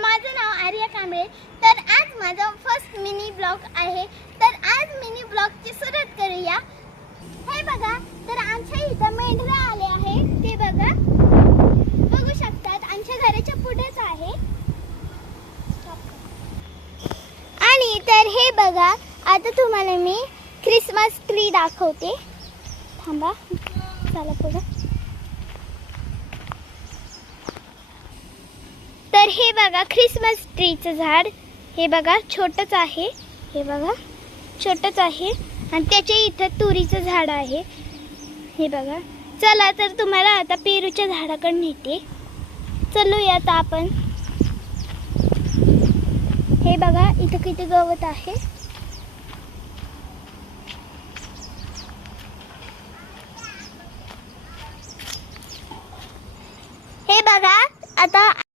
माझं नाव आर्या कांबळे. तर आज माझा फर्स्ट मिनी ब्लॉग आहे. तर आज मिनी ब्लॉगची सुरुवात करूया. हे बघा, तर आमच्या इथं मेंढरं आले आहे. ते बघा, बघू शकतात, आमच्या घराच्या पुढेच आहे. आणि तर हे बघा, आता तुम्हाला मी ख्रिसमस ट्री दाखवते. थांबा, चला पुढे. तर हे बघा ख्रिसमस ट्रीचं झाड. हे बघा छोटंच आहे. हे बघा छोटंच आहे आणि त्याच्या इथं तुरीचं झाड आहे. हे बघा. चला तर तुम्हाला आता पेरूच्या झाडाकडे नेते. चलूया आता आपण. हे बघा इथं किती गवत आहे. हे बघा, आता